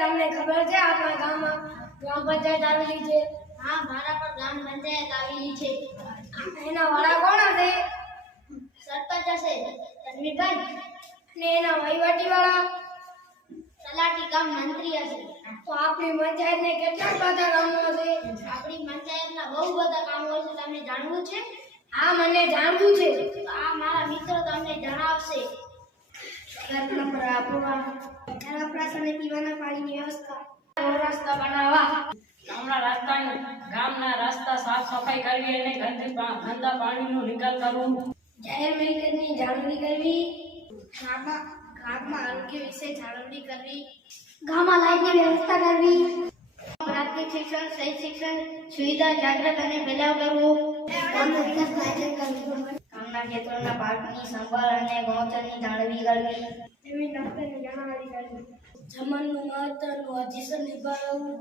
તમને ખબર છે આપણા ગામમાં ગ્રામ પંચાયત આવેલી છે? હા, મારા પર ગ્રામ પંચાયત આવેલી છે. એના વડા કોણ હશે? સરપંચ હશે રણવીરભાઈ. અને એના વહીવટીવાળા? તલાટી કામ મંત્રી હશે. તો આપણી પંચાયતને કેટલા બધા કામો છે? આપણી પંચાયતના બહુ બધા કામો છે. તમને જાણવું છે? હા, મને જાણવું છે. તો આ મારા મિત્રો તમને જણાવશે. ગટર નંબર આપવા, વપરાશ પીવાના પાણીની વ્યવસ્થા, રસ્તા બનાવવા, ગામના રસ્તા સાફ સફાઈ કરવી અને ગંદા પાણીનો નિકાલ કરવો, જાહેર મિલકતની જાળવણી કરવી, ગામમાં આરોગ્ય વિશે જાળવણી કરવી, ગામમાં લાઇટની વ્યવસ્થા કરવી, પ્રાથમિક શિક્ષણ, સહિત શિક્ષણ સુવિધા જાગૃત અને ફેલાવ કરવો, ગામનો વિકાસનું આયોજન કરવું, ગામના ખેતરોના પાકની સંભાળ અને ગૌચરની જાળવણી કરવી, જમીન ડોક્ટરની જાણકારી કરવી, જમીનનું મહત્વનું અધિસર નિભાવવું,